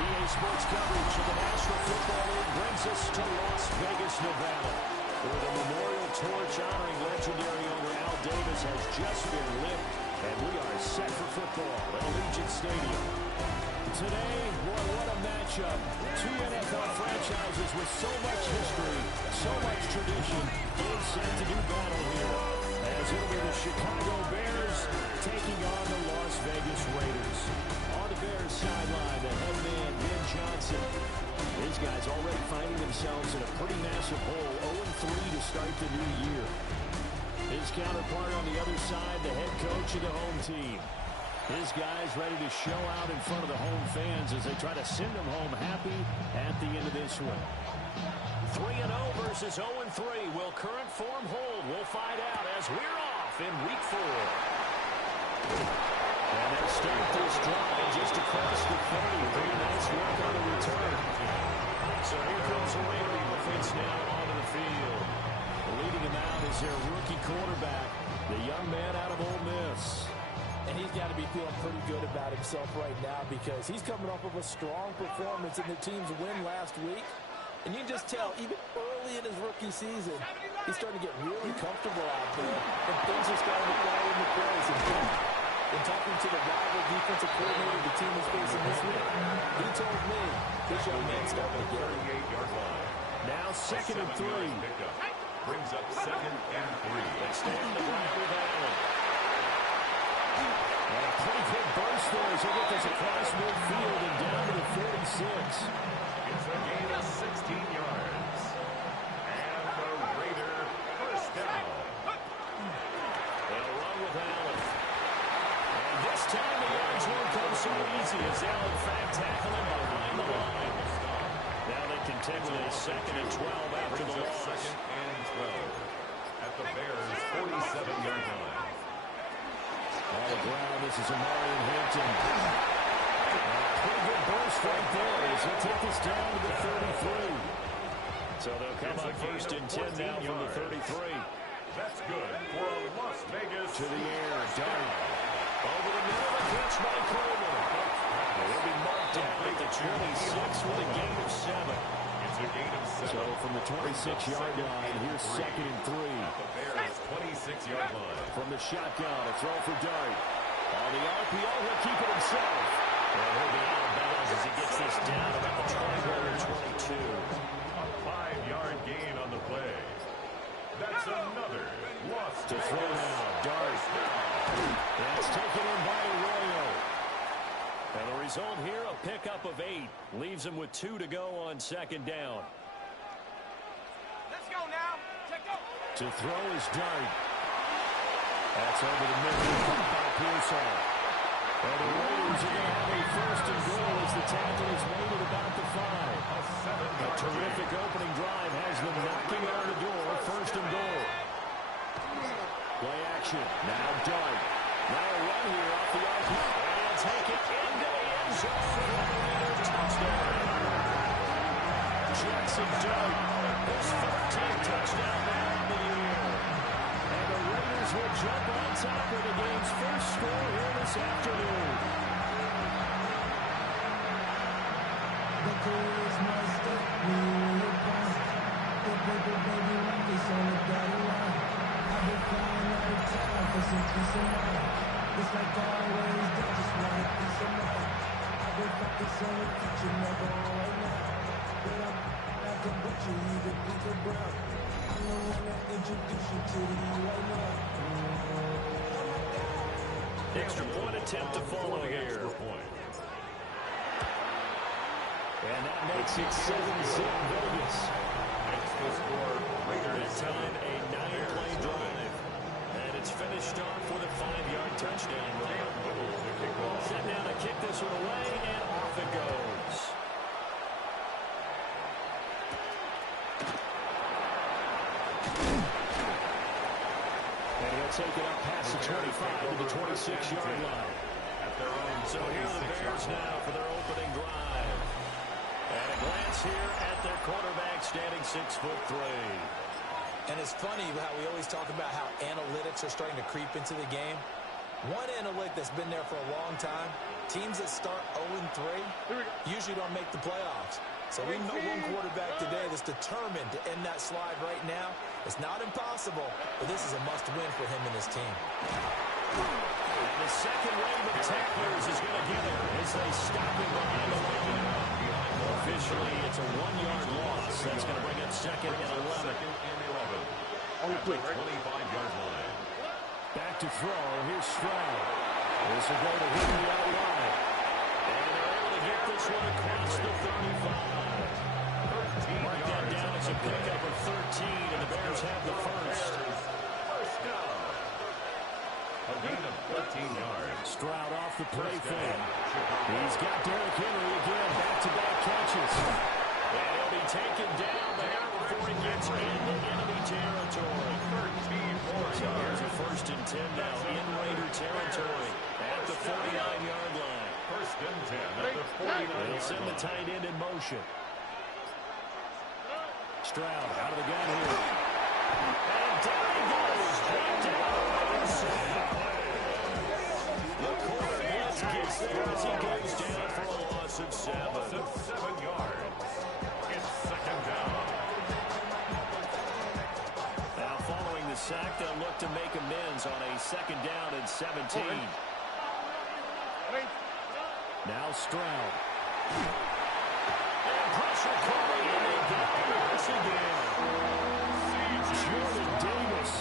EA Sports coverage of the National Football League brings us to Las Vegas, Nevada, where the memorial torch honoring legendary owner Al Davis has just been lit, and we are set for football at Allegiant Stadium. Today, boy, what a matchup. Two NFL franchises with so much history, so much tradition, is set to do battle here, as it'll be the Chicago Bears taking on the Las Vegas Raiders. On the Bears sideline, the head man, Ben Johnson. These guys already finding themselves in a pretty massive hole, 0-3 to start the new year. His counterpart on the other side, the head coach of the home team. His guys ready to show out in front of the home fans as they try to send them home happy at the end of this one. 3-0 versus 0-3. Will current form hold? We'll find out as we're off in week 4. And they start this drive just across the 30. Pretty nice work on the return. So here comes the Raider offense now onto the field. Leading him out is their rookie quarterback, the young man out of Ole Miss. And he's got to be feeling pretty good about himself right now because he's coming off of a strong performance in the team's win last week. And you can just tell, even early in his rookie season, he's starting to get really comfortable out there, and things are starting to fall into place. And talking to the rival defensive coordinator the team is facing this week, he told me this young man's starting to get it. 38-yard line. Now 2nd and 3. Brings up 2nd and 3. Extend the right with Allen. And a pretty good burst there as he gets this across midfield and down to the 46. It's a gain of 16 yards. And the Raider first down. They'll run with Allen. And this time the yards won't come so easy as they'll in fact tackle him behind the line. Now they contend with a 2nd and 12 after the loss. 2nd and 12 at the Bears' 47-yard line. On the ground, this is Amarian Hampton. Pretty good burst right there as he'll take this down to the 33. So they'll come up 1st and 10 now from the 33. That's good for a Las Vegas. To the air, Dart. Over the middle, a catch by Coleman. He'll be marked down at the 26 with a gain of 7. It's a gain of 7. So from the 26-yard line, here's 2nd and 3. The Bears' 26-yard line. From the shotgun, a throw for Dart. On the RPO, he'll keep it himself. And he'll be out of bounds as he gets this down about the 21-22. A 5-yard gain on the play. That's another loss. To throw now, Dart. That's taken in by Arroyo. And the result here, a pickup of 8. Leaves him with 2 to go on 2nd down. Let's go now. Check go. To throw is Dart. That's over the middle. Caught by Pearsall. And the Raiders are going to have a 1st and goal as the tackle is made at about the 5. A terrific opening drive has them knocking on the door. 1st and goal. Play action. Now Dart. Now a run here off the RPO. And take it into the end zone for the Raiders touchdown. Jackson Dart. His 14th touchdown now on the year. And the Raiders will jump on top of the game's first score here this afternoon. The career's messed up, we will pass. The paper baby like this on the dotted line. I've been flying out of town for some peace of mind. It's like always, I just want a piece of mind. I've been focused on the future, never on right now. But I'm like a butcher, you the Peter Brown. I'm the one that introduced you to the right now. Extra point attempt to follow here. And that makes it 7-zip Vegas. Makes the score Raiders. This time a 9-play drive. And it's finished off with a 5-yard touchdown run. Set down to kick this one away, and off it goes. And he'll take it up past the 25 to the 26-yard line. At their own. So here are the Bears now for their opening drive. And a glance here at their quarterback standing 6'3". And it's funny how we always talk about how analytics are starting to creep into the game. One analytic that's been there for a long time, teams that start 0-3 usually don't make the playoffs. So we know one quarterback today that's determined to end that slide right now. It's not impossible, but this is a must-win for him and his team. And the second wave of tacklers is going to get him as they stop him behind the line. Officially, it's a 1-yard loss. That's going to bring up second and 11. On the 25-yard line. Back to throw. Here's Stroud. This will go to him the outside. And they're able to get this one across the 35. Mark that down as a pickup of 13, and the Bears have the first. First down. A gain of 13 yards. Stroud off the play fake. He's got Derrick Henry again. Back-to-back catches. And he'll be taken down there before he gets into enemy territory. 13 so here's a 1st and 10 now in Raider territory at the 49-yard line. 1st and 10 at the 49-yard line. They'll send the tight end in motion. Stroud out of the gun here. And down he goes. Brought down. The corner blitz gets there as he goes down for a loss of 7. 7 yards. It's 2nd down. Now following the sack, they'll look to make amends on a 2nd down and 17. Now Stroud. And pressure coming, and they got him once again. Jordan Davis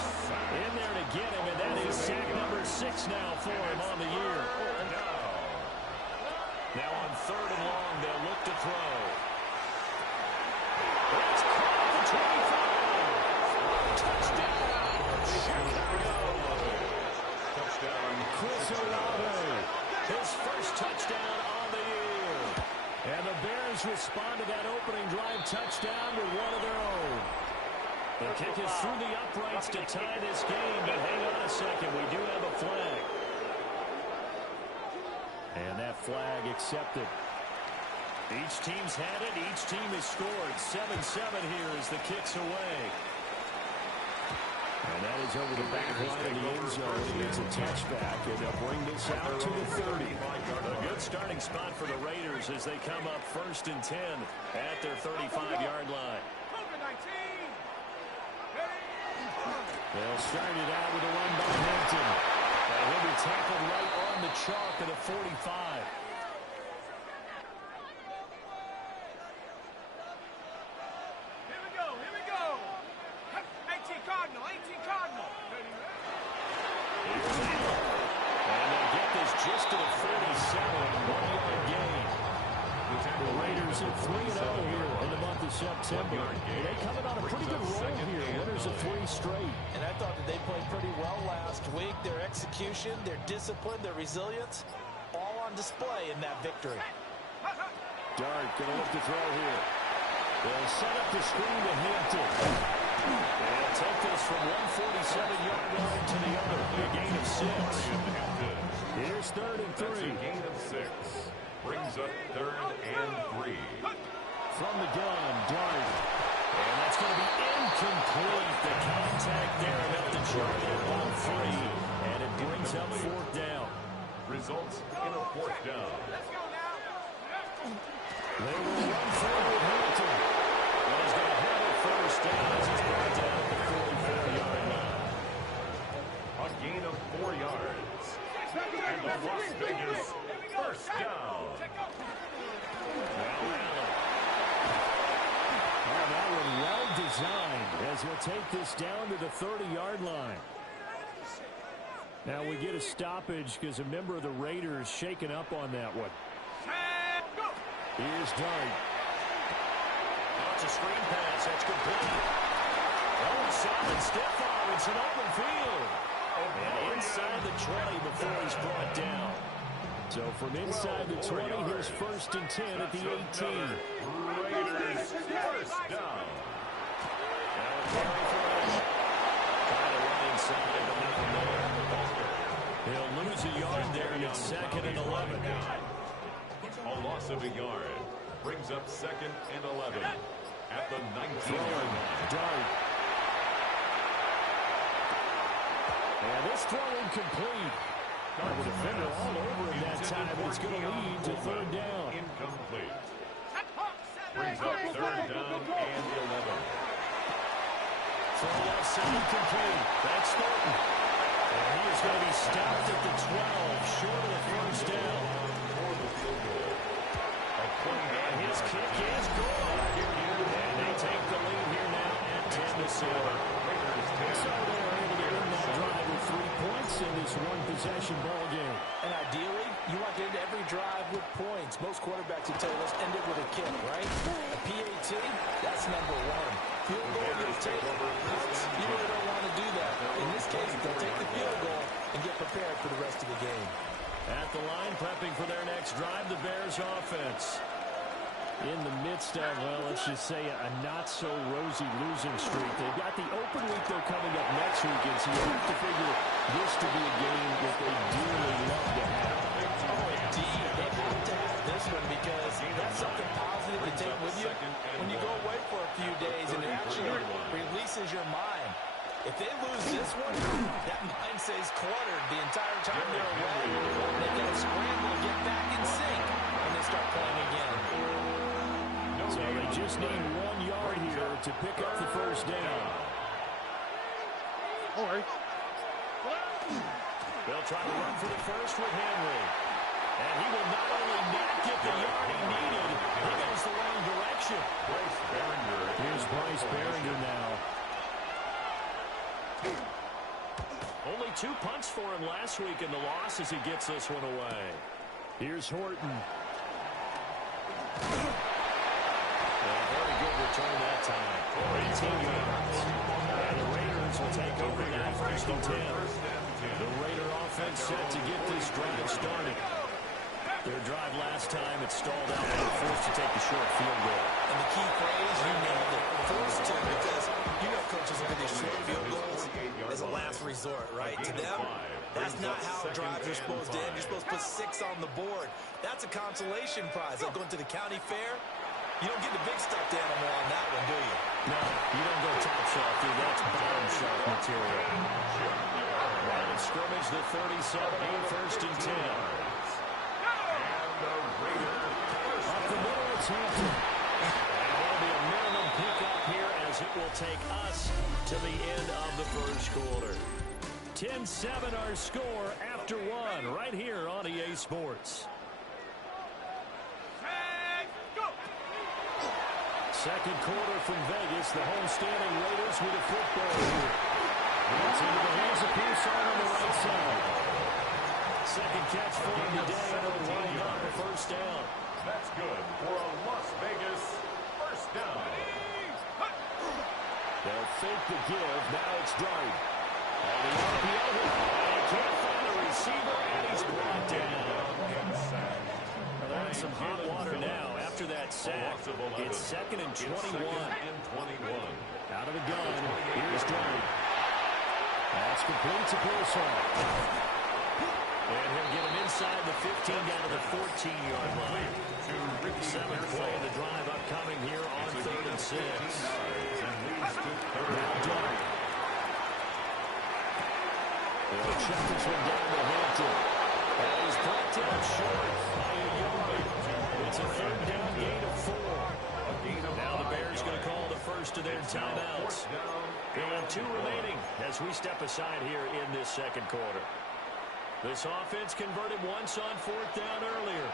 in there to get him, and that is sack number 6 now for him on the year. Now on 3rd and long, they'll look to throw. It's caught at the 25. Touchdown, Chicago. Touchdown. Chris Olave, his first touchdown on the year. And the Bears respond to that opening drive touchdown with one of their own. The kick is through the uprights to tie this game, but hang on a second, we do have a flag. And that flag accepted. Each team's had it, each team has scored. 7-7 here as the kick's away. And that is over the back line of the end zone. It's a touchback, and they'll bring this out to the 30. A good starting spot for the Raiders as they come up 1st and 10 at their 35-yard line. They'll start it out with a run by Hampton. And he'll be tackled right on the chalk at a 45. Here we go. 18 Cardinal. And they'll get this just to the 47, 1-yard gain. The Raiders at 3-0 here in the month of September. They're coming on a pretty good roll here. Winners of 3 straight. And I thought that they played pretty well last week. Their execution, their discipline, their resilience, all on display in that victory. Dart going to look to throw here. They'll set up the screen to Hampton. And take this from 147-yard line to the other. A gain of 6. Here's 3rd and 3. That's a gain of 6. Brings up 3rd and 3. From the gun, Dart. And that's going to be incomplete. The contact there enough to charge it about 3. And it brings up 4th down. Results in a 4th down. They will run forward with Hampton. And he's going to have it 1st down as he's brought down at the 44-yard line. A gain of 4 yards. And the Las Vegas 1st down. That one well designed as he'll take this down to the 30-yard line. Now we get a stoppage because a member of the Raiders shaken up on that one. Here's Dart. It's a screen pass. That's complete. Oh, solid stiff arm. It's an open field. And inside the 20 before he's brought down. So from inside the 20, here's 1st and 10 at the 18. Raiders 1st down. Now carry for Edge. Trying to run inside, but nothing there. He'll lose a yard there, and it's 2nd and 11. A loss of a yard. Brings up 2nd and 11. At the 19-yard line. Dart. And this throw incomplete. Defender all over him that time, but it's going to lead to third down. Incomplete. Brings up third down and 11. Throw left side complete. That's Thornton. And he is going to be stopped at the 12, short of the first down. And his kick is good. And they take the lead here now at 10-7. So they're able to end that drive with 3 points in this one-possession ball game. And ideally, you want to end every drive with points. Most quarterbacks will tell you, let's end it with a kick, right? A PAT, that's number one. Field goal, you'll take it. Punts, you really don't want to do that. In this case, they'll take the field goal and get prepared for the rest of the game. At the line, prepping for their next drive, the Bears offense. In the midst of, well, let's just say a not-so-rosy losing streak. They've got the open week, though, coming up next weekend, so you have to figure this to be a game that they dearly love to have. Oh, indeed. They have to have this one because that's something positive to take with you when you go away for a few days, and it actually releases your mind. If they lose this one, that mind stays cluttered the entire time they're away. They got to scramble to get back in sync when they start playing again. So they just need 1 yard here to pick up the first down. All right. They'll try to run for the first with Henry. And he will not only not get the yard he needed, he goes the wrong direction. Here's Bryce Behringer now. Only 2 punts for him last week in the loss as he gets this one away. Here's Horton. Very good return that time. 18 yards. And the Raiders will take over now, 1st and 10. The Raider offense set to get this drive started. Their drive last time, it stalled out. They were forced to take the short field goal. And the key phrase, you nailed it, forced to, because you know coaches look at these short field goals as a last resort, right? To them, that's not how drives are supposed to end. You're supposed to put 6 on the board. That's a consolation prize. Like going to the county fair, you don't get the big stuffed animal on that one, do you? No, you don't go top shelf, dude. That's bottom shelf material. Line of scrimmage, the 37, 1st and 10. Up the middle, it's Hampton. And that'll be a minimum pickup here as it will take us to the end of the first quarter. 10-7 our score after 1 right here on EA Sports. Second quarter from Vegas, the home-standing Raiders with a football here. It's into the hands of Pearson on the right side. Second catch for him today, and it'll wind up a first down. That's good for a Las Vegas first down. They'll fake the give. Now it's Dart. And the RPO, they can't find the receiver, and he's brought down. Well, they're in some hot water now. After that sack, it's 2nd and 21. Out of the gun, here's Dart. That's complete to Pearson. And he'll get him inside the 15 down to the 14-yard line. 7th play of the drive upcoming here on 3rd and 6. Now Dart. They'll check this one down to Hampton. And he's brought down short by a yard. It's a 3rd down gain of 4. Now the Bears going to call the first of their timeouts. They'll have 2 remaining as we step aside here in this second quarter. This offense converted once on 4th down earlier.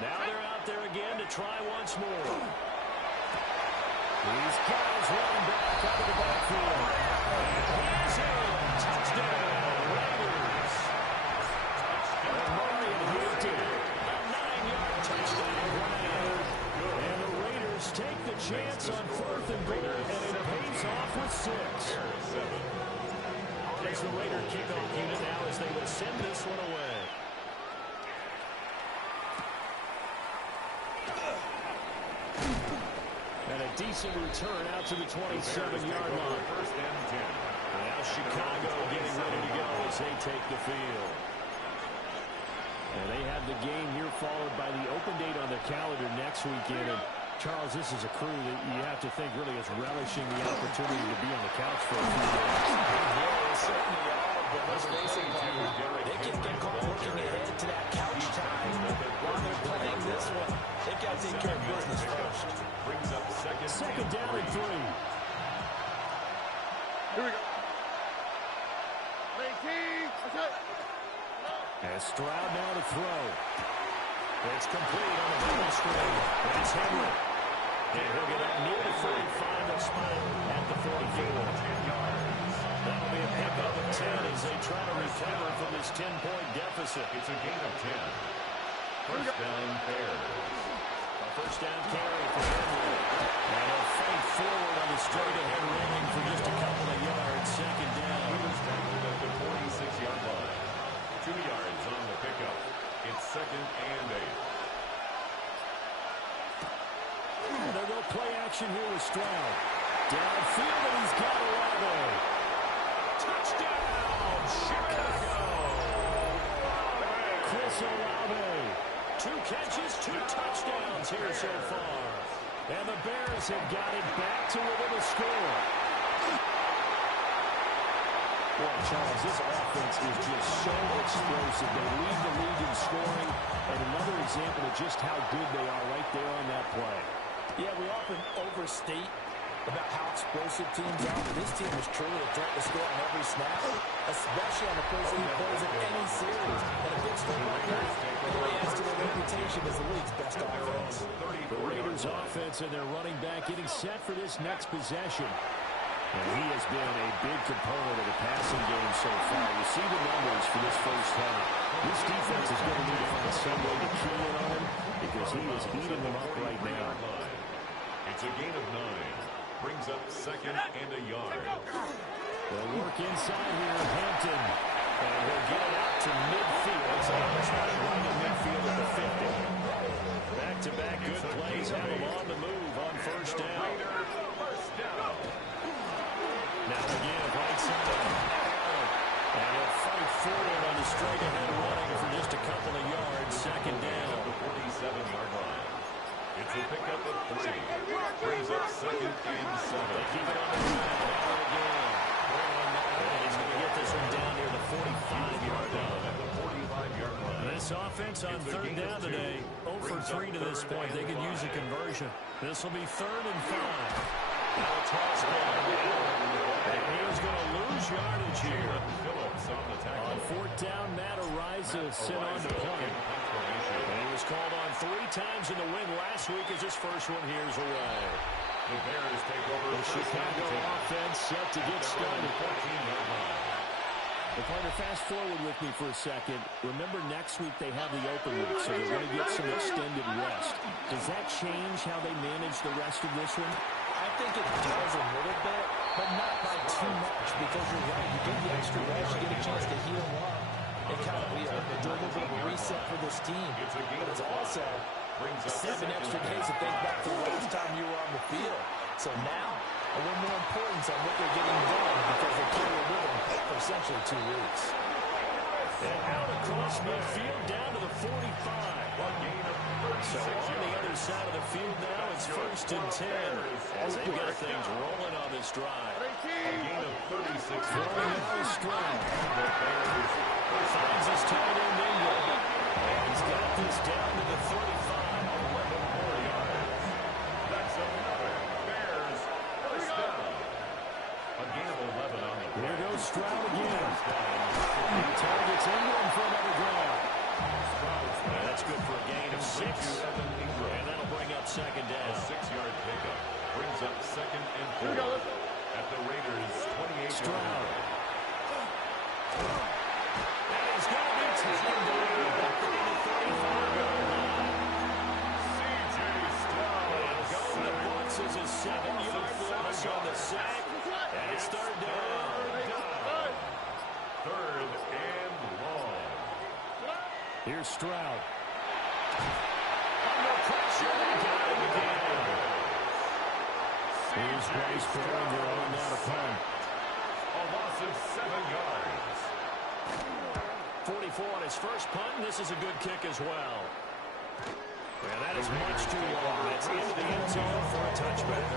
Now they're out there again to try once more. These guys running back out of the backfield. And he's in. Touchdown, Raiders. And Marion Hampton, a 9-yard touchdown run. And the Raiders take the chance on 4th and goal, and it pays off with 6. There's the Raider kickoff unit now as they will send this one away. And a decent return out to the 27-yard line. Now Chicago getting ready to go as they take the field. And they have the game here followed by the open date on their calendar next weekend. And Charles, this is a crew that you have to think really is relishing the opportunity to be on the couch for a few days. Yeah, they certainly are. but let's face it, they can get caught looking ahead to that couch time while they're playing this one. They got to take care of business first. Brings up Second down and 3. Here we go. As Stroud now to throw. It's complete on the ball screen. That's Henry. And he'll get up near the 45 and spot it at the 44. 10 yards. That'll be a pickup of 10 as they try to recover from this 10-point deficit. It's a gain of 10. First down, Bears. A first down carry for Henry. And a fight forward on the straight-ahead running for just a couple of yards. Second down. He was tackled at the 46-yard line. 2 yards on the pickup. It's second and 8. And they'll go play action here with Stroud. Downfield, and he's got Olave. Touchdown, Chicago. Chris Olave. 2 catches, 2 touchdowns here so far. And the Bears have got it back to within a score. Boy, Charles, this offense is just so explosive. They lead the league in scoring, and another example of just how good they are right there on that play. Yeah, we often overstate about how explosive teams are, but this team is truly a threat to score on every snap, especially on the first 8 plays of any series. And a big score like that really adds to their reputation as the league's best offense. The Raiders' offense and their running back getting set for this next possession. And he has been a big component of the passing game so far. You see the numbers for this first half. This defense is going to need to find some way to key in on him because he is eating them up right now. It's a gain of 9. Brings up second and a yard. They'll work inside here, Hampton. And he'll get it out to midfield. So he's right in midfield at the 50. Back-to-back good plays have him on the move on first down. Now again, right side. And he'll fight forward on the straight-ahead running for just a couple of yards. Second down. The 47-yard line. It's a pickup of 3. Brings up second and 7. They keep it on the ground. Now again. And he's going to get this one down near the 45-yard line. At the 45-yard line. This offense on third down today, 0 for 3 to this point. They could use a conversion. This will be 3rd and 5. Now a toss ball. And he is going to lose yardage here. Phillips on the tackle. On 4th down, Matt Ariza sent on to play. And he was called on 3 times in the win last week as his first one here is away. The Bears take over The Chicago offense set to get started. 14-yard line. The partner, fast forward with me for a second. Remember, next week they have the open week, so they're going to get some extended rest. Does that change how they manage the rest of this one? I think it does a little bit, but not by too much, because you're right. You get the extra rest, you get a chance to heal up and kind of do a little bit of a reset for this team. But it's also 7 extra days to think back to the last time you were on the field. So now, a little more importance on what they're getting done because they carry with them for essentially 2 weeks. And out across midfield down to the 45. So on the other side of the field now, it's 1st and 10 as they've got things rolling on this drive. A gain of 36. Throwing out is Stroud. Finds his tight end Ingram. And he's got this down to the 35. 11 more yards. That's another Bears first down. A gain of 11 on the play. Here goes Stroud again. He targets Ingram for another grab. And that's good for a gain of 6. And that'll bring up second A down. 6-yard pickup brings up second and 4 at the Raiders' 28-yard Stroud. line. And he's going to be taken down back to the 35-yard line. C.J. Stroud. Going to Brooks is a 7-yard loss on the sack. And it's 3rd down. 3rd and long. Here's Stroud. Under pressure, they got him again. Here's Bryce Perringer on now to punt. A loss of 7 yards. 44 on his first punt, and this is a good kick as well. And that is much too long. That's into the end zone for a touchback.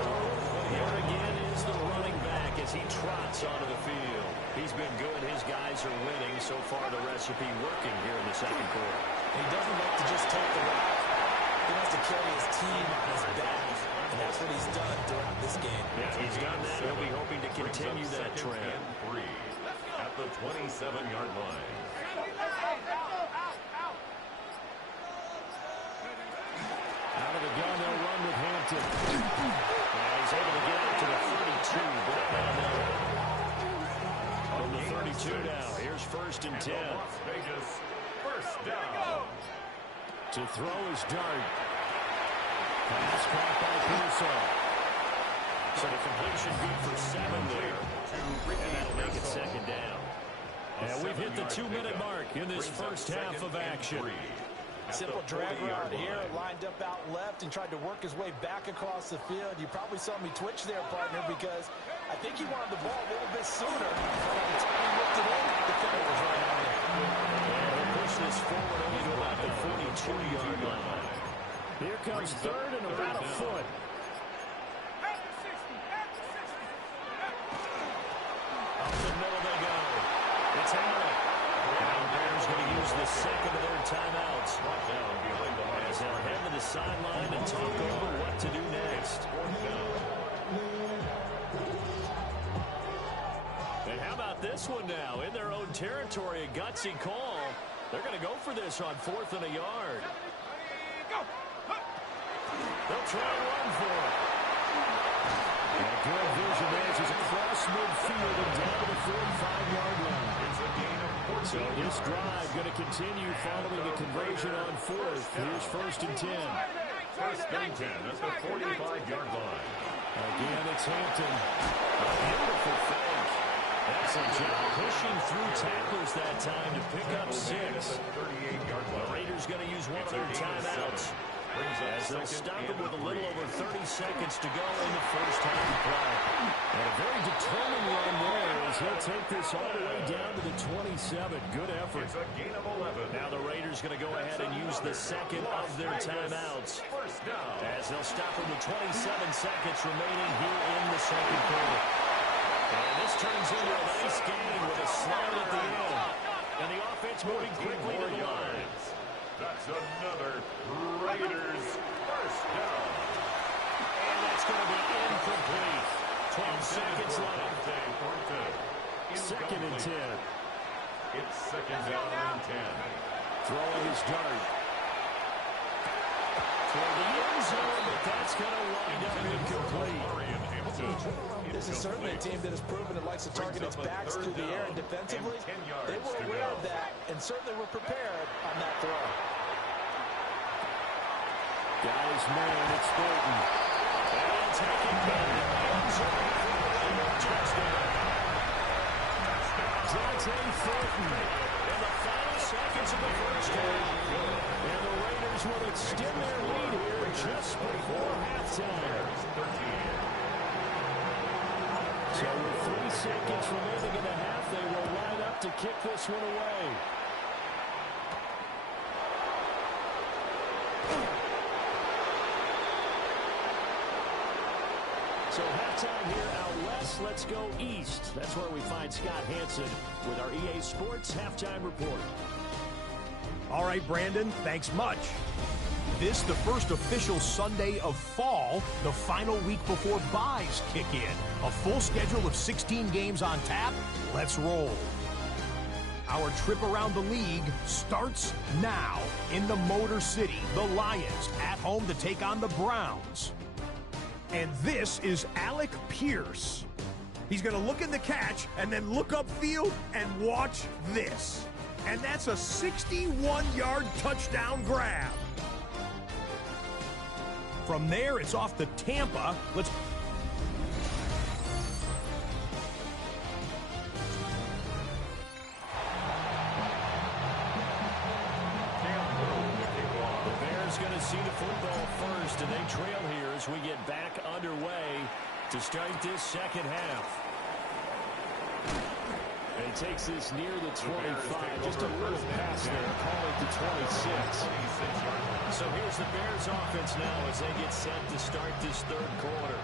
Here again is the running back as he trots onto the field. He's been good. His guys are winning. So far, the recipe working here in the second quarter. He doesn't like to just take the rock. He wants to carry his team on his back. And that's what he's done throughout this game. Yeah, he's done that. He'll be hoping to continue that trend. At the 27-yard line. Out of the gun, they'll run with Hampton. He's able to get out to the 32. Brought down there. On the 32 now. Here's first and 10. Las Vegas, first down. To throw his dart. Pass caught by Pearsall. So the completion good for 7 there. And that'll make it second down. And we've hit the 2-minute mark in this first half of action. Simple drag route here, lined up out left and tried to work his way back across the field. You probably saw me twitch there, partner, because I think he wanted the ball a little bit sooner. By the time he looked it in, the defender was right on it. And he'll push this forward only to about the 42-yard line. Here comes third and about a foot. Up the middle they go. It's Allen. Now Bears going to use the second of their timeouts. As they'll head to the sideline and talk over what to do next. And how about this one now? In their own territory, a gutsy call. They're going to go for this on 4th and a yard. They'll try and run for it. And good vision there. She's across midfield and down to the 45-yard line. So this drive going to continue following a conversion on 4th. Here's first and 10. First and 10 at the 45-yard line. Again, it's Hampton. A beautiful fake. Excellent job pushing through tacklers that time to pick up 6. The Raiders going to use one of their timeouts. As they'll stop it with a little over 30 seconds to go in the first half of play. And a very determined run there as he'll take this all the way down to the 27. Good effort. It's a gain of 11. Now the Raiders going to go ahead and use the second of their timeouts. First down. As they'll stop it with 27 seconds remaining here in the second quarter. And this turns into a nice game with a slide at the end. And the offense moving quickly to the line. That's another Raiders first down. And that's going to be incomplete. 12 seconds left. Second and 10. It's second down and 10. Throwing his dart. For the end zone, but that's going to wind up incomplete. This is certainly a team that has proven it likes to target its backs through the air, and defensively, they were aware of that and certainly were prepared on that throw. Guys, man, it's Thornton. And taking back in the end zone for the touchdown. Dante Thornton in the final seconds of the first half. And the Raiders will extend their lead here just before halftime. So with 3 seconds remaining in the half, they will line up to kick this one away. So halftime here out west. Let's go east. That's where we find Scott Hansen with our EA Sports Halftime Report. All right, Brandon, thanks much. This the first official Sunday of fall, the final week before buys kick in. A full schedule of 16 games on tap. Let's roll. Our trip around the league starts now in the Motor City. The Lions at home to take on the Browns. And this is Alec Pierce. He's going to look in the catch and then look upfield and watch this. And that's a 61-yard touchdown grab. From there, it's off to Tampa. Let's... The Bears going to see the football first, and they trail here as we get back underway to start this second half. And he takes this near the 25, just a little past there, call it the 26. So here's the Bears offense now as they get set to start this third quarter.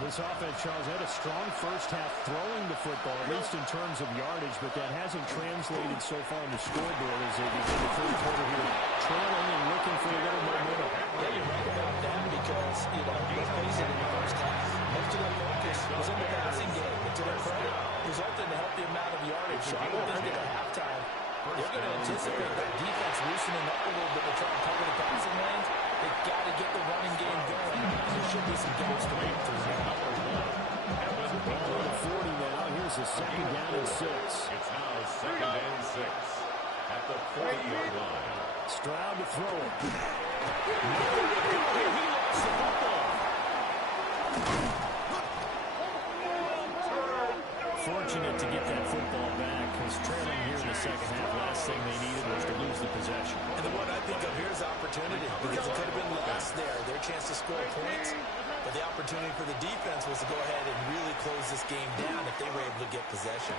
This offense, Charles, had a strong first half throwing the football, at least in terms of yardage, but that hasn't translated so far on the scoreboard as they begin the third quarter here, trailing and looking for a little momentum. Yeah, you're right about that because, let's face it, in the first half, most of their focus was in the passing game. And to their credit, resulted in a healthy amount of yardage. So I would think at halftime, they're going to anticipate that defense loosening up a little bit to try and cover the passing lanes. They've got to get the running game going, and there should be some gaps to break through. Ball at 40 now. Here's a second down and 6. It's now second and 6 at the 40-yard line. Stroud to throw it. He lost the football. Fortunate to get that football back because trailing here in the second half, last thing they needed was to lose the possession. And the one I think of here is opportunity because it could have been less there. Their chance to score points. But the opportunity for the defense was to go ahead and really close this game down if they were able to get possession.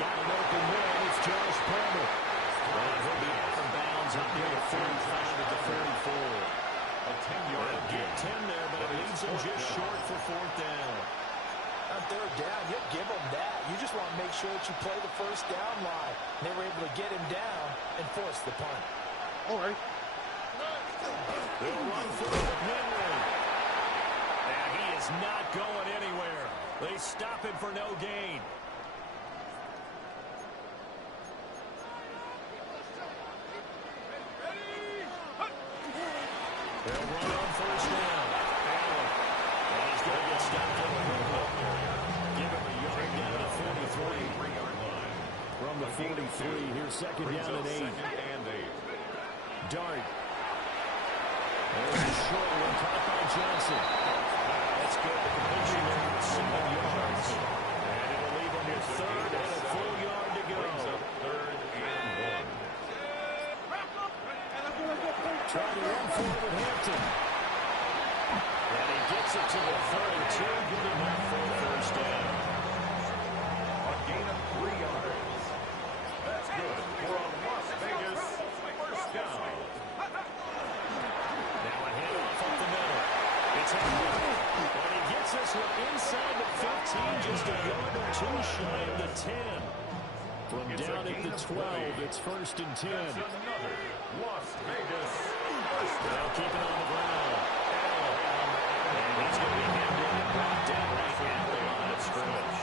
Got an open man. It's Josh Palmer. Well, he'll be out from bounds up near the 45 at the 44. A 10-yard Get 10 there, but it leaves him just short for fourth down. On third down, you give them that. You just want to make sure that you play the first down line. And they were able to get him down and force the punt. All right. They'll run for it with Henry. And he is not going anywhere. They stop him for no gain. They'll run on first down. Allen. And he's going to get stopped in the middle area. Give him a yard down to the 43-yard line. From the 43, here's second down and 8. Dart. There's a short one caught by Johnson. That's good. The completion there at 7 yards. And it'll leave him with third and a full yard to go. Third and 1. Trying to run forward with Hampton. And he gets it to the 32. Good enough for the first down. A gain of 3 yards. That's good for a Las Vegas first down. Now a handoff up the middle. It's Henry. And he gets this one inside the 15, just a yard or two shy of the 10. From down at the 12, it's first and 10. That's another Las Vegas first Now down. keep it on the ground. And he's going to be hemmed in and brought down right at the line of scrimmage.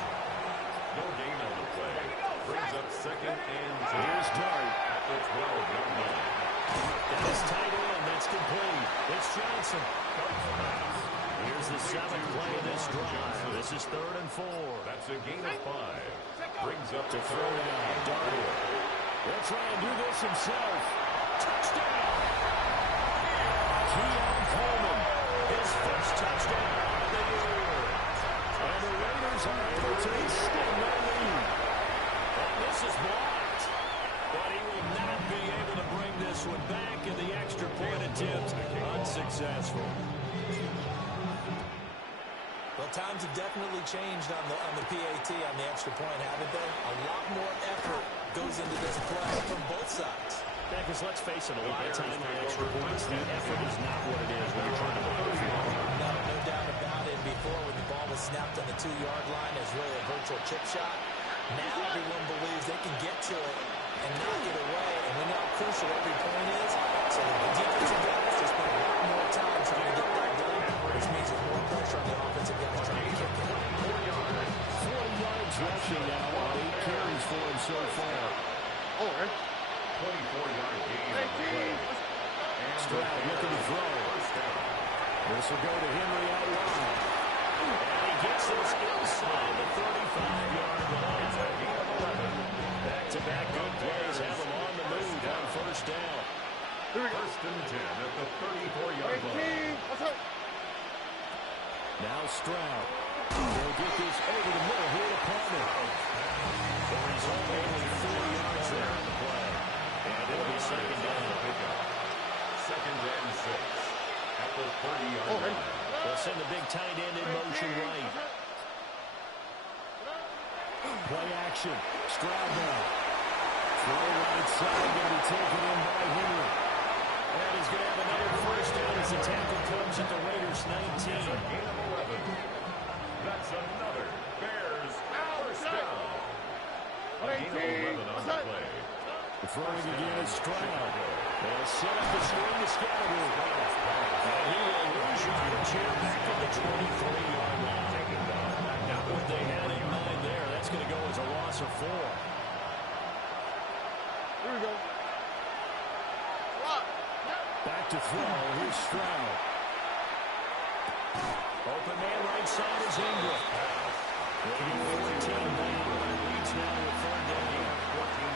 No gain on the play. Brings up second and 10. Here's Dart. At the 12-yard line. That is tight end. That's complete. It's Johnson. Here's the 7th play of this drive. This is 3rd and 4. That's a gain of 5. Brings up To to throw down. Dart. He'll try and do this himself. Touchdown! Keon Coleman. His first touchdown of the year. And the Raiders are able to extend their lead. And this is blocked. But he will not be able to bring this one back, and the extra point attempt unsuccessful. Well, times have definitely changed on the PAT, on the extra point, haven't they? A lot more effort goes into this play from both sides. Yeah, because let's face it, a lot of time on extra points, the effort is not what it is when you're trying to block a field goal. No doubt about it. Before, when the ball was snapped on the 2-yard line, it was really a virtual chip shot. Now everyone believes they can get to it and knock it away, and we know how crucial every point is. So the defensive guys just spend a lot more time trying to get that done, which means there's more pressure on the offensive guys trying to kick it. 40 yards rushing now on 8 carries for him so far. All right. 24-yard gain on the play. Stroud looking to throw. This will go to Henry out wide. And he gets this inside the 35-yard line. It's a gain of 11. Back-to-back good plays have him on the move on first down. First and 10 at the 34-yard line. Now Stroud. They'll get this over the middle here to Palmer. The result, only 4 yards there on the play. And it'll be second down. Second and 6 at the 30-yard line. They'll send the big tight end in motion right. Play action. Stroud now. Throw right side, going to be taken in by Henry. And he's going to have another first down as the tackle comes at the Raiders' 19. Gain of 11. That's another Bears first down. A gain of 11 on the play. Throwing again is Stroud. They'll set up the screen to Scatterwood. And he will lose yardage here back at the 23-yard line. Not what they had in mind there. That's going to go as a loss of 4. Here we go. Back to throw. Here's Stroud. Open man right side is Ingram. 14 down. Leads now with 3rd down.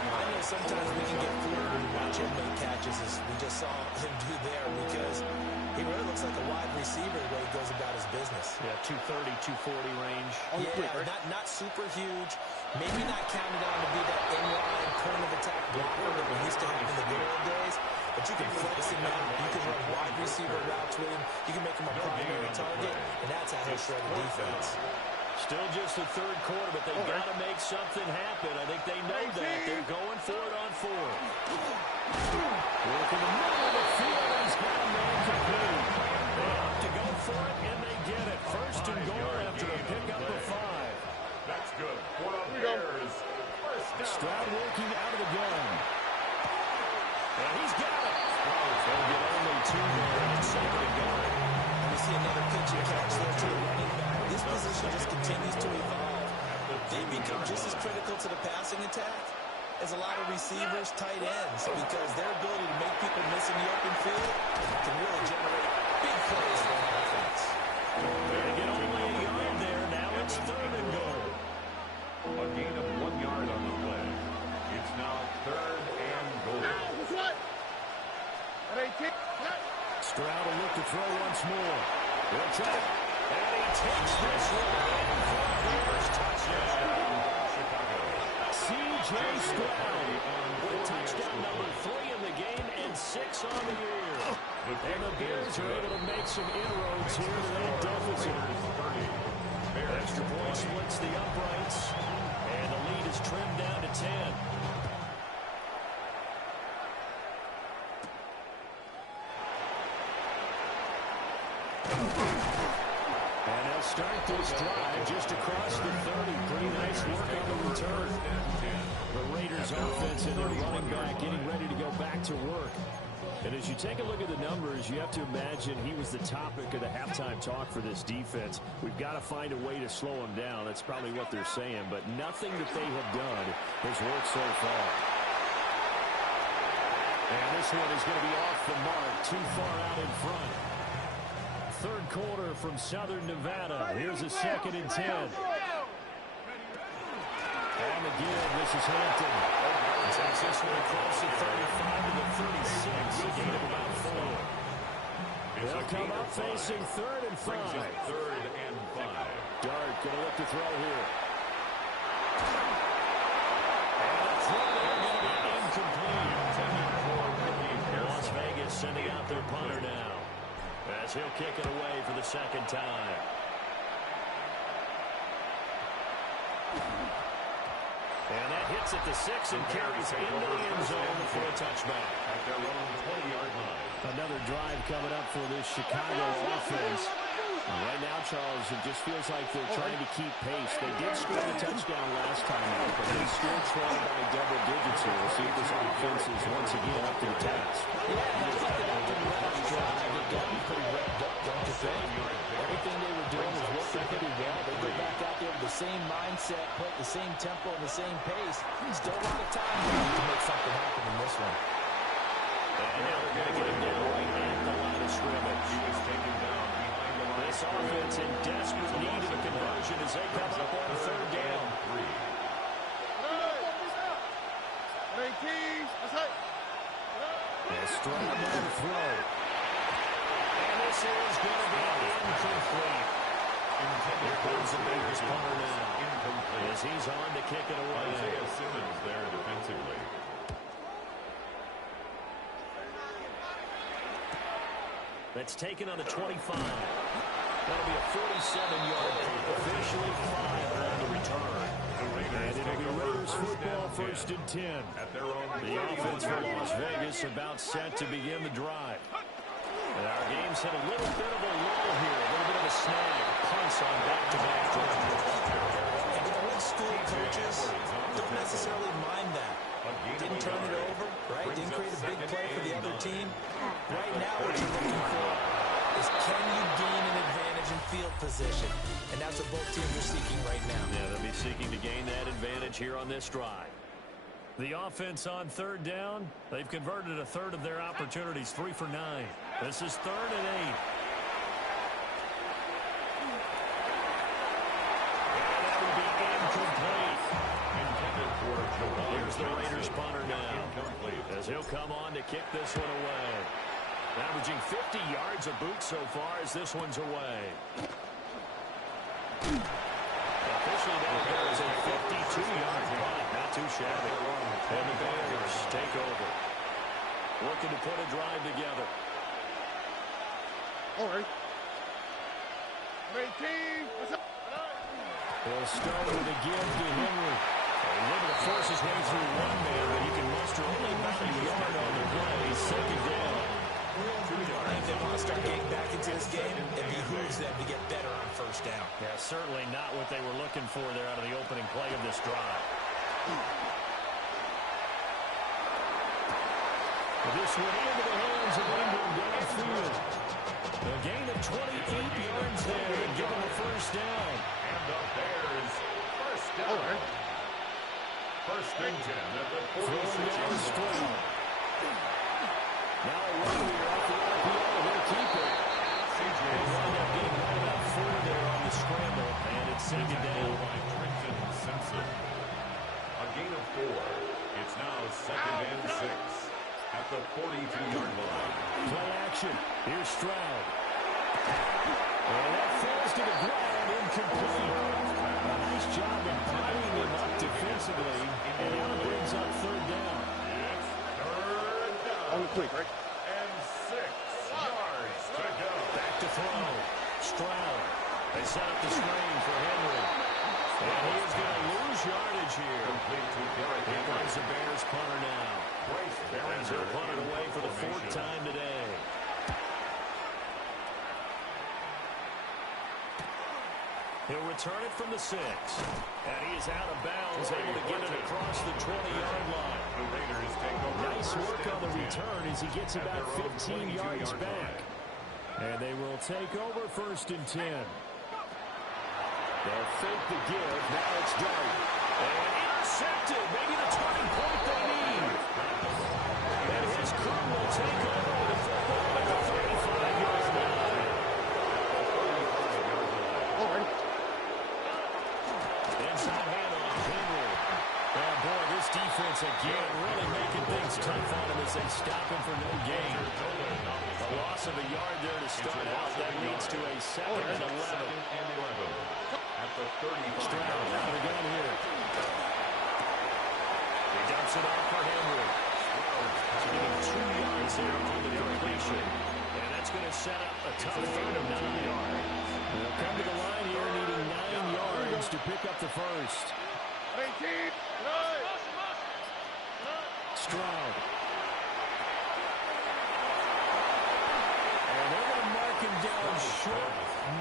I know sometimes we can get fooled when we watch him make catches, as we just saw him do there, because he really looks like a wide receiver the way he goes about his business. Yeah, 230, 240 range. Not super huge. Maybe not counted on to be that inline point of attack blocker that we used to have in the good old days. But you can flex him out. You can run wide receiver routes with him. You can make him a primary target, and that's how he'll shred the defense. Still just the 3rd quarter, but they've got to make something happen. I think they know that. They're going for it on 4. Work in the middle of the field. He's got a man complete. They have to go for it, and they get it. 1st and goal after a pickup of 5. That's good for the Bears. First down. Stroud working out of the gun. And he's got it. They'll get only 2 there in 2nd and goal. We see another pitch and catch there to the running back. This position just continues to evolve. They become just as critical to the passing attack as a lot of receivers, tight ends, because their ability to make people miss in the open field can really generate big plays for an offense. They get only a yard there. Now it's 3rd and goal. A gain of 1 yard on the play. It's now 3rd and goal. Stroud will look to throw once more. He'll try it. And he takes this one in for the first touchdown. C.J. Stroud with touchdown number 3 in the game and 6 on the year. And the Bears are able to make some inroads here to that deficit. Extra point splits the uprights, and the lead is trimmed down to 10. And they'll start this drive just across the 30. Pretty nice work on the return. The Raiders offense and their running back getting ready to go back to work. And as you take a look at the numbers, you have to imagine he was the topic of the halftime talk for this defense. We've got to find a way to slow him down. That's probably what they're saying. But nothing that they have done has worked so far. And this one is going to be off the mark, too far out in front. 3rd quarter from Southern Nevada. Here's a 2nd and 10. And again, this is Hampton. Takes this one across the 35 to the 36. A gain of about 4. They'll come up facing 3rd and 5. 3rd and 5. Dart going to look to throw here. And a throw there going to be incomplete. Las Vegas sending out their punter now, as he'll kick it away for the 2nd time. And that hits at the 6 and carries into the end zone for a touchback. At their own 20-yard line. Another drive coming up for this Chicago offense. Right now, Charles, it just feels like they're trying to keep pace. They did score a touchdown last time out, but they still trail by double digits here. We'll see if this offense is once again up to the task. Yeah, I think that after the last drive, they've gotten pretty revved up, don't you think? Everything they were doing was working pretty well. They go back out there with the same mindset, put the same tempo and the same pace. Still a lot of time to make something happen in this one. And now they're going to get him down right at the line of scrimmage. He was taken down behind the line. This offense in desperate need of a conversion as they come up on 3rd down. 3. And Stroud now to throw. And this is going to be incomplete. Here comes the Bears punter now. Incomplete. As he's on to kick it away. Isaiah Simmons there defensively. That's taken on the 25. That'll be a 47-yard punt. Officially 5 on the return. And it'll be Raiders football, 1st and 10. At their own The offense for Las Vegas about set to begin the drive. And our game's had a little bit of a lull here, a little bit of a snag. Punts on back-to-back drives. field position, and that's what both teams are seeking right now. Yeah, they'll be seeking to gain that advantage here on this drive. The offense on third down, they've converted a third of their opportunities, 3 for 9. This is 3rd and 8. And that will be incomplete. Here's the Raiders punter now, as he'll come on to kick this one away. Averaging 50 yards a boot so far as this one's away. Officially, that is a 52-yard punt. Not too shabby. And the Bears take over. Looking to put a drive together. All right. 18. They'll start with a give to Henry. Able to force his way through one man, but he can muster only about a yard on the play. 2nd down. If they want to start getting back into this game, it behooves them to get better on 1st down. Yeah, certainly not what they were looking for there out of the opening play of this drive. This one into the hands of Ingram downfield. A gain of 28 yards there and give him a 1st down. And the Bears, 1st down. All right. 1st and 10 at the 46-yard Stroud. Now a run here off the RPO. He'll keep it. They wind up being right about 4 there on the scramble, and it's 2nd down. By Trenton Simpson. A gain of 4. It's now 2nd and 6 at the 42-yard line. Play action. Here's Stroud. And that falls to the ground, incomplete. A nice job of tying him up defensively, and now it brings up 3rd down. It's 3rd down. On the quick, right? And 6 yards to go. Back to throw. Stroud. They set up the screen for Henry. And he is going to lose yardage here. Complete to Derek Here Henry. comes the Bears punter now. Bryce As Behringer they're punted in away for the 4th formation. time today. He'll return it from the 6. And he is out of bounds, able to get it across the 20-yard line. The Raiders take over. Nice work on the 1st and 10. return as he gets about 15 yards back. And they will take over 1st and 10. They'll fake the give. Now it's Dart. And intercepted. Maybe the turning point they need. And his crew will take over with a football at the 35-yard line. All right. Inside handoff, Henry. Oh, boy, this defense again really making things tough on him as they stop him for no gain. A loss of a yard there to start out. That leads to a 2nd and 11. At the 35. Stroud out of gun here. He dumps it off for Henry. So getting 2 yards there on the completion. And that's going to set up a tough 3rd and 9. They'll come to the line here needing 9 yards to pick up the 1st. 18. Right. Stroud. And they're going to mark him down short,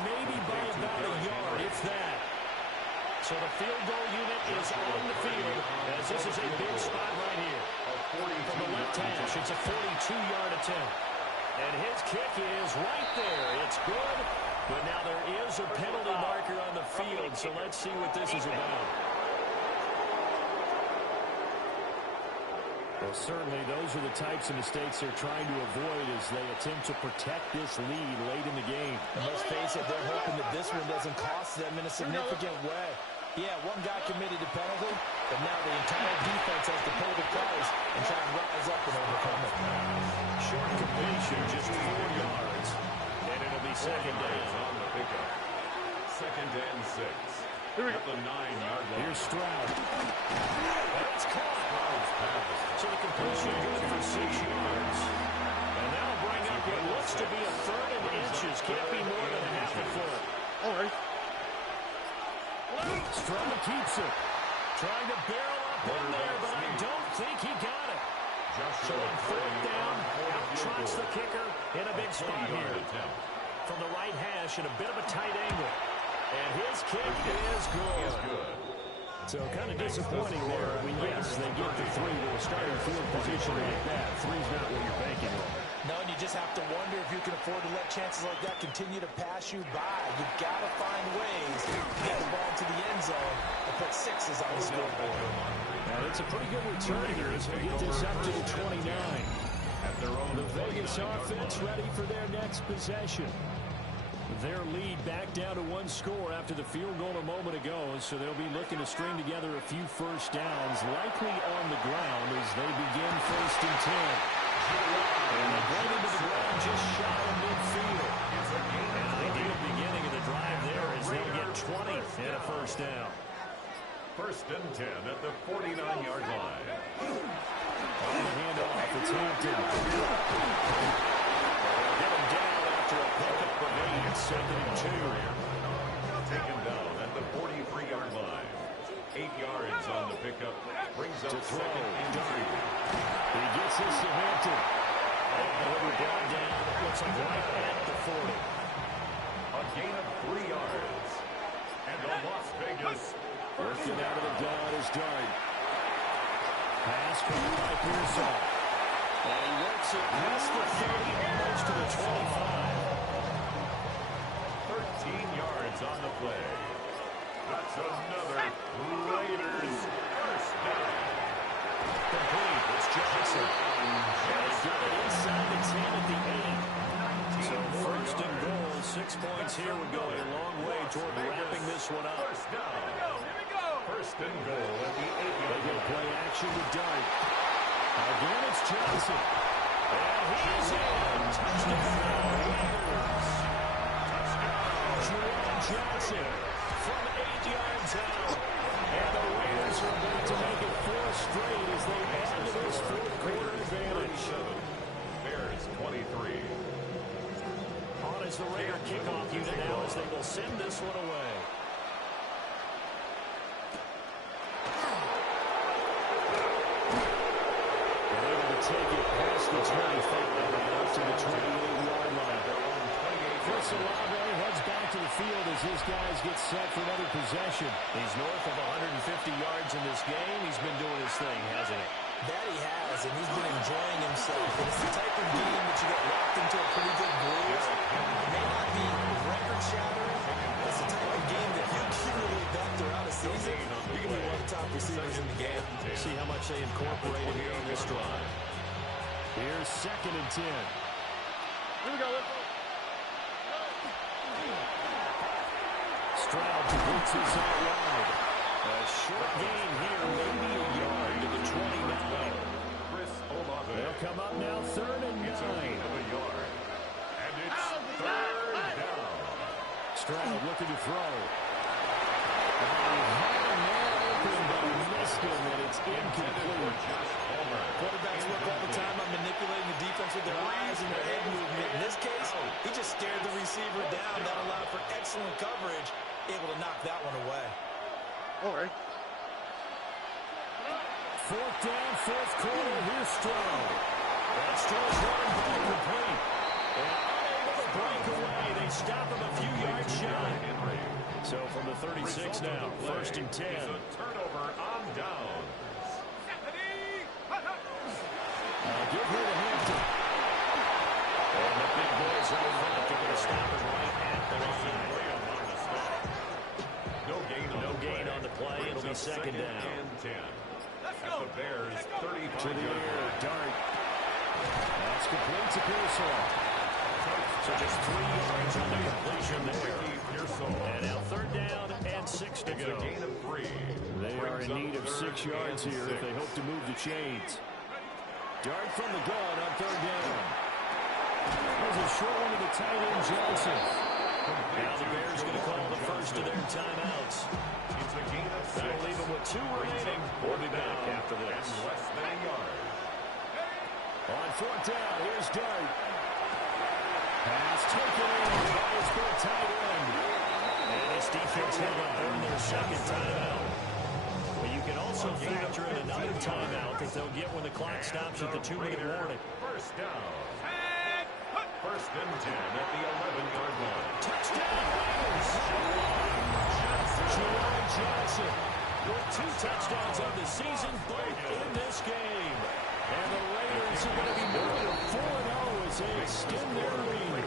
maybe by about a yard, if that. So the field goal unit is on the field, as this is a big spot right here. From the left hash, it's a 42-yard attempt. And his kick is right there. It's good, but now there is a penalty marker on the field, so let's see what this is about. Well, certainly those are the types of mistakes they're trying to avoid as they attempt to protect this lead late in the game. And let's face it, they're hoping that this one doesn't cost them in a significant way. Yeah, one guy committed a penalty, but now the entire defense has to pay the price and try and rise up and overcome it. Short completion, just 4 yards, and it'll be 2nd down. On the pickup. 2nd and 6. At the 9-yard line. Here's Stroud. And it's caught. So the completion good for 6 yards. And that'll bring up what looks to be a 3rd and inches. Can't be more than a half a foot. All right. Stroud keeps it. Trying to barrel up in there, but I don't think he got it. So on 4th down, out trots the kicker in a big spot here. From the right hash in a bit of a tight angle. And his kick is good. So kind of disappointing there. I mean, yes, they get the 3 with a starting field position like that. 3's not what you're banking on. No, and you just have to wonder if you can afford to let chances like that continue to pass you by. You've got to find ways to get the ball to the end zone and put sixes on the scoreboard. And it's a pretty good return here as we get this up to the 29. The Vegas offense ready for their next possession. Their lead back down to one score after the field goal a moment ago, so they'll be looking to string together a few first downs, likely on the ground as they begin 1st and 10. And they bring him to the ground just shy of midfield. An ideal beginning of the drive there as they'll get 20 and a first down. 1st and 10 at the 49-yard line. On the handoff, it's Hampton. Get him down after a pickup of 8. It's 2nd and 2. Taken down at the 43-yard line. 8 yards on the pickup. Brings up 2nd and 3. He gets this to Hampton. And he'll be brought down. It looks like right at the 40. A gain of 3 yards. And the Las Vegas. Working out of the gun is Dart. Pass caught by Pearsall. And he works it past the 30, almost to the 25. 13 yards on the play. That's another Raiders first down. Complete. It's Johnson. And he's got it inside the 10 at the 8. So 1st and goal. 6 points here would go a long way toward wrapping this one up. First down. 1st and goal at the 8-yard They line. play action with Dart. Again, it's Johnson. And he's in. Touchdown. Raiders. Touchdown. Johnson from 8 yards out. And the Raiders are about to make it 4 straight as they add to this 4th quarter advantage. Bears 23. On is the Raider kickoff unit now as they will send this one away. They're able to take it past the 25 and up to the 28-yard line. Chris Olave heads back to the field as his guys get set for another possession. He's north of 150 yards in this game. He's been doing his thing, hasn't he? That he has, and he's been enjoying himself. And it's the type of game that you get locked into a pretty good groove. It may not be record-shattering. It's the type of game that if you accumulate that throughout a season, you can be one of the top receivers in the game. See how much they incorporated here on this drive. Here's 2nd and 10. Here we go. Stroud completes this out wide. A short gain here, maybe a yard to the 29. Chris Olave. They'll come up now 3rd and 9. It's a gain of a yard. And it's 3rd down. Stroud looking to throw. And he had a man open, but he missed him, and it's incomplete. Quarterbacks work all the time on manipulating the defense with their eyes and their head movement. In this case, he just stared the receiver down. That allowed for excellent coverage, able to knock that one away. All right. 4th down, 4th quarter. Here's Stroud. That Stroud's running back complete. And unable to break away. They stop him a few yards shy. So from the 36 now, 1st and 10. It's a turnover on down. Give her to Hampton. And the big boys in the front are going to stop it right at the line. No gain on the play. It'll be 2nd down. And 10. At the Bears 35 To the air, Dart. That's complete to Pearsall. So just 3 yards on the completion there. And now 3rd down and 6 to go. A gain of 3. They are in need of 6 yards here if they hope to move the chains. Dart from the gun on 3rd down. There's a short one to the tight end, Johnson. Now the Bears going to call the first of their timeouts. It's a gain of 6. That'll leave them with 2 remaining. We'll be back after this. And less than a yard. On 4th down, here's Dart. Pass taken in by his good tight end. And his defense had to earn their 2nd timeout. But you can also factor in another timeout that they'll get when the clock stops at the 2-minute warning. First down. 1st and 10 at the 11-yard line. Touchdown, Raiders! Juwan Johnson with 2 touchdowns on the season, both in this game. And the Raiders are going to be more than 4-0 as as they extend their lead.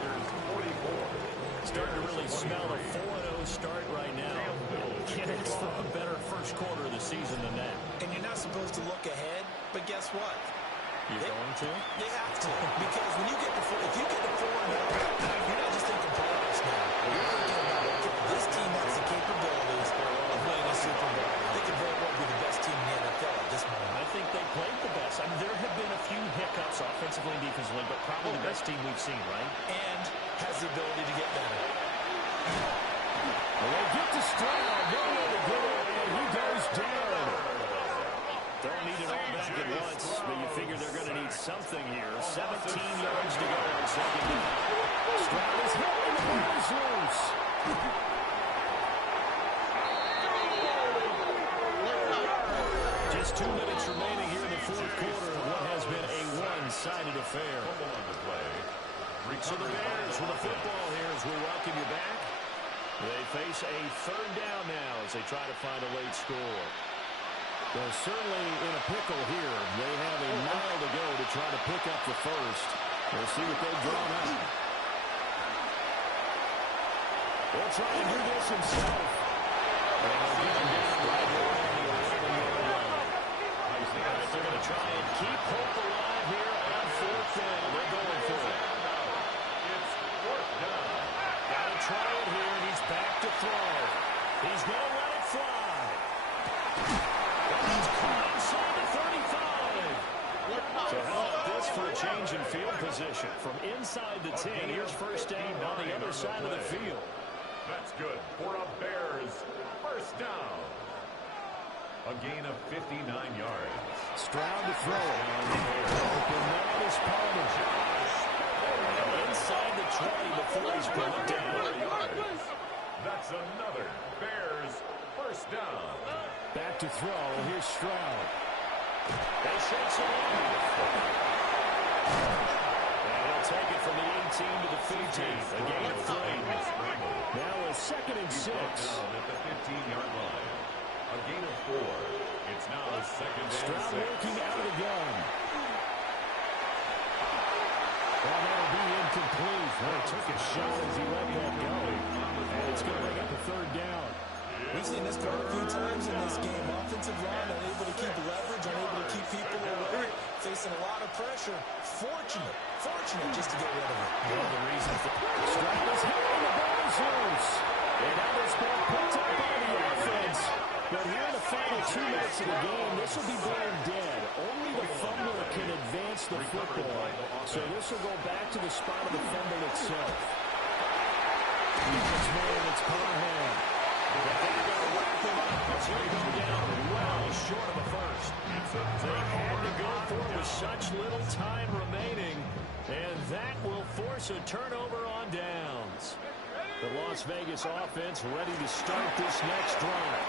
Starting to really smell a 4-0 start right now. Can't ask for a better first quarter of the season than that. And you're not supposed to look ahead, but guess what? You're going to? You have to. Because when you get to if you get to 4-0, you're not just thinking playoffs now. You're thinking about, okay, this team has the capabilities of winning a Super Bowl. They could very well be the best team in the NFL at this moment. I think they played the best. I mean, there have been a few hiccups offensively and defensively, but probably the best team we've seen, right? And has the ability to get better. Well, they get to Stroud. Nowhere to go, and he goes down. Don't need it all back at once, but you figure they're going to need something here. 17 yards to go on second down. Stroud is hit, and the ball is loose. Just 2 minutes remaining here in the fourth quarter of what has been a one-sided affair. So the Bears with the football here as we welcome you back. They face a third down now as they try to find a late score. They're certainly in a pickle here. They have a mile to go to try to pick up the first. We'll see what they've drawn up. They'll try and do this himself. And they'll get him down right there on the 11-yard line. They're going to try and keep hope alive here on fourth down. They're going for it. It's fourth down. Got to try it here, and he's back to throw. He's going to let it fly. And he's caught inside the 35. So how about this for a change in field position? From inside the 10, here's first down on the other side of the field. That's good for a Bears first down. A gain of 59 yards. Stroud to throw it. Open man is Palmer. Inside the 20 before he's brought down. That's another Bears first down. Back to throw. Here's Stroud. They shakes it off. And he'll take it from the 18 to the 15. A gain of 3. Now a 2nd and 6. At the 15-yard line. A gain of 4. It's now a 2nd and 6. Stroud working out of the gun. Well, that'll be incomplete. Well, he took a shot as he let that go. And it's going to bring up a third down. We've seen this card a few times in this game. Offensive line unable to keep leverage, unable to keep people away, facing a lot of pressure. Fortunate just to get rid of it. One of the reasons that Stroud is hit and the ball is loose. And now this ball picked up by the offense. But here in the final 2 minutes of the game, this will be blown dead. Only the fumbler can advance the football. So this will go back to the spot of the fumble itself. It's man, it's Parham. They're going to wrap him up. It's going to go down well short of a first. They had to go for it with such little time remaining. And that will force a turnover on downs. The Las Vegas offense ready to start this next drive.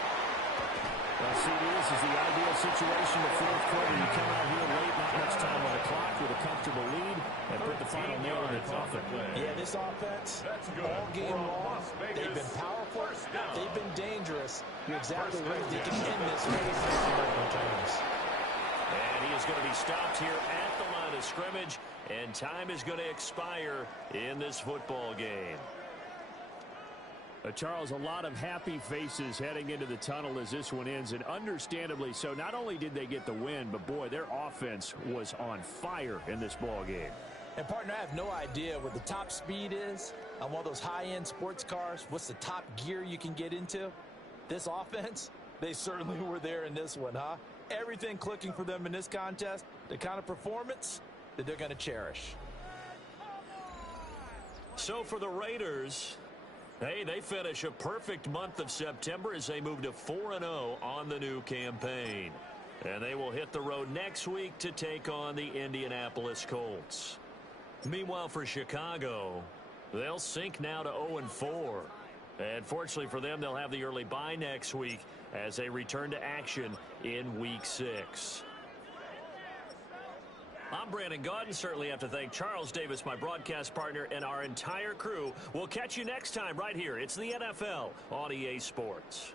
Well, see, this is the ideal situation in the fourth quarter. You come out here late, not much time on the clock with a comfortable lead, and put the final nail in the coffin. Yeah, this offense, all game long, they've been powerful, they've been dangerous. You're exactly right. They can end this race in terms. And he is going to be stopped here at the line of scrimmage, and time is going to expire in this football game. Charles, a lot of happy faces heading into the tunnel as this one ends, and understandably so. Not only did they get the win, but boy, their offense was on fire in this ball game. And partner, I have no idea what the top speed is on one of those high-end sports cars. What's the top gear you can get into? This offense, they certainly were there in this one, huh? Everything clicking for them in this contest, the kind of performance that they're going to cherish. So for the Raiders, hey, they finish a perfect month of September as they move to 4-0 on the new campaign. And they will hit the road next week to take on the Indianapolis Colts. Meanwhile, for Chicago, they'll sink now to 0-4. And fortunately for them, they'll have the early bye next week as they return to action in Week 6. I'm Brandon Gaudin. Certainly have to thank Charles Davis, my broadcast partner, and our entire crew. We'll catch you next time right here. It's the NFL on EA Sports.